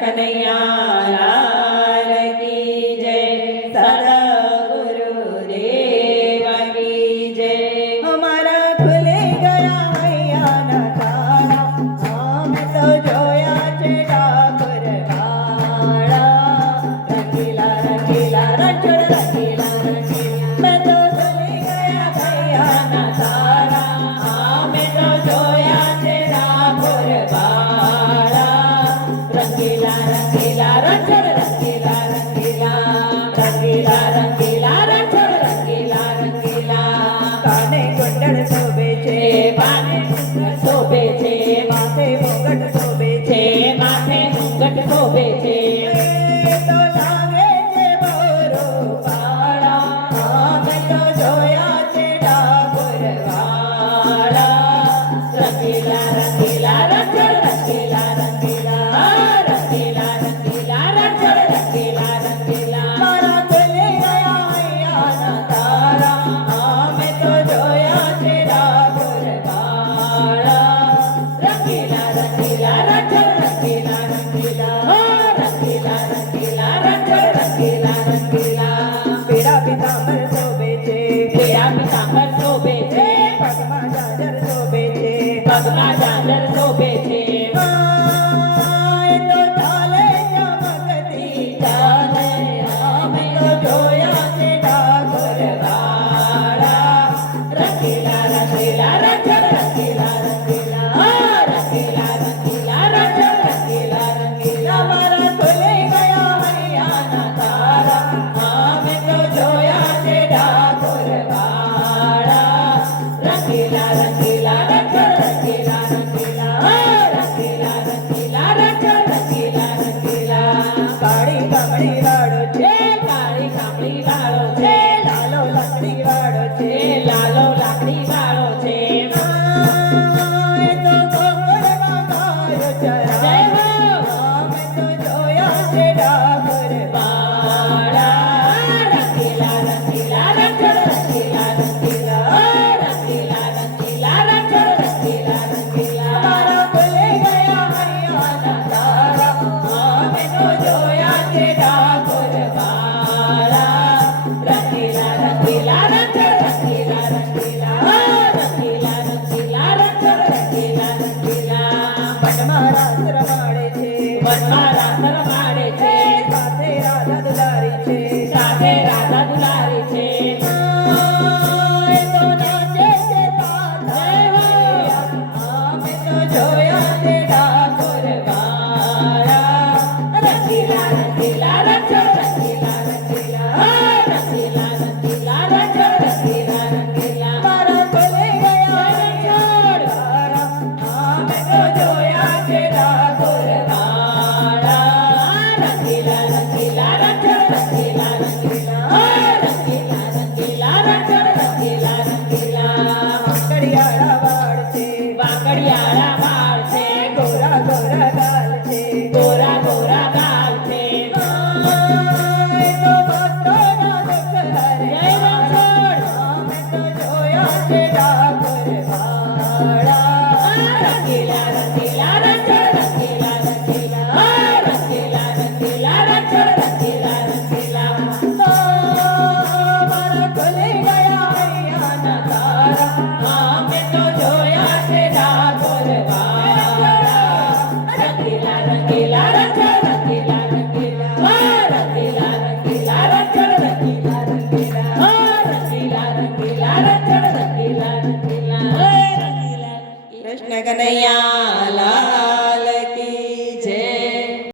કનૈયા લાલ કી જય, સદગુરુ દેવ કી જય। અમારા ખુલે ગયા હૈયાના તાળા, અમે તો જોયા છે ડાકોર વાળા। રંગીલા રંગીલા રંગીલા રંગીલા રંગીલા, મેં તો ખુલે ગયા હૈયાના તાળા, અમે તો જોયા છે ડાકોર વાળા। રંગીલા રંગીલા રંગીલા રંગીલા રંગીલા રંગીલા રંગીલા રંગીલા રંગીલા, કાને કુંડળ શોભે છે, કાને કુંડળ શોભે છે, માથે મુગટ શોભે છે, માથે મુગટ શોભે છે। તો લાગે છે મોરો પાળા, અમે તો જોયા છે ડાકોર વાળા। રંગીલા રંગીલા રંગીલા રંગીલા રંગીલા રંગીલા રંગીલા રંગીલા, મારા ખુલે ગયા હૈયાના તારા, અમે તો જોયા છે ડાકોર વાળા। રંગીલા રંગીલા રંગીલા રંગીલા રંગીલા રંગીલા રંગીલા રંગીલા, પીળા પીતાંબર શોભે છે, પીળા પીતાંબર શોભે છે, પગમાં ઝાઝર શોભે છે, પગમાં ઝાઝર શોભે છે। તો ચાલે ચમકતી ચાલે, અમે તો જોયા છે ડાકોર વાળા। રંગીલા રંગીલા રંગીલા રંગીલા રંગીલા રંગીલા રંગીલા રંગીલા, મારા ખુલે ગયા હૈયાના તારા, અમે તો જોયા છે ડાકોર વાળા। રંગીલા રંગીલા રંગીલા રંગીલા રંગીલા રંગીલા રંગીલા રંગીલા, કાળી કામળી વાળો છે, કાળી કામળી વાળો છે, લાલો લાકડી વાળો છે, લાલો લાકડી વાળો છે। તો ગોકળમાં ગાયો ચરાવે, અમે તો જોયા છે ડાકોર વાળા। રંગીલા રંગીલા રંગીલા રંગીલા રંગીલા રંગીલા રંગીલા રંગીલા, મારા ખુલે ગયા હૈયાના તારા, અમે તો જોયા છે ડાકોર વાળા। રંગીલા રંગીલા રંગીલા રંગીલા રંગીલા રંગીલા રંગીલા રંગીલા, વનમાં રાસ રમાડે છે, વનમાં રાસ રમાડે છે, સાથે રાધા દુલારી છે, સાથે રાધા દુલારી છે। તો નાચે છે પાછા, અમે તો જોયા છે ડાકોર વાળા। રંગીલા રંગીલા રંગીલા રંગીલા રંગીલા રંગીલા રંગીલા રંગીલા, મારા ખુલે ગયા હૈયાના તારા, અમે તો જોયા છે ડાકોર વાળા। રંગીલા રંગીલા રંગીલા રંગીલા રંગીલા રંગીલા રંગીલા, વાંકડિયાળા વાળ છે, વાંકડિયાળા વાળ છે, ગોરા ગોરા ગાલ છે, ગોરા ગોરા ગાલ છે। તો ભક્તોના દુઃખ હરે વાળા, અમે તો જોયા છે ડાકોર વાળા। રંગીલા રંગીલા રંગીલા રંગીલા રંગીલા રંગીલા રંગીલા રંગીલા, મારા ખુલે ગયા હૈયાના તારા, અમે તો જોયા છે ડાકોર વાળા। રંગીલા રંગીલા રંગીલા રંગીલા રંગીલા રંગીલા રંગીલા રંગીલા રંગીલા રંગીલા રંગીલા, કૃષ્ણ કનૈયા લાલ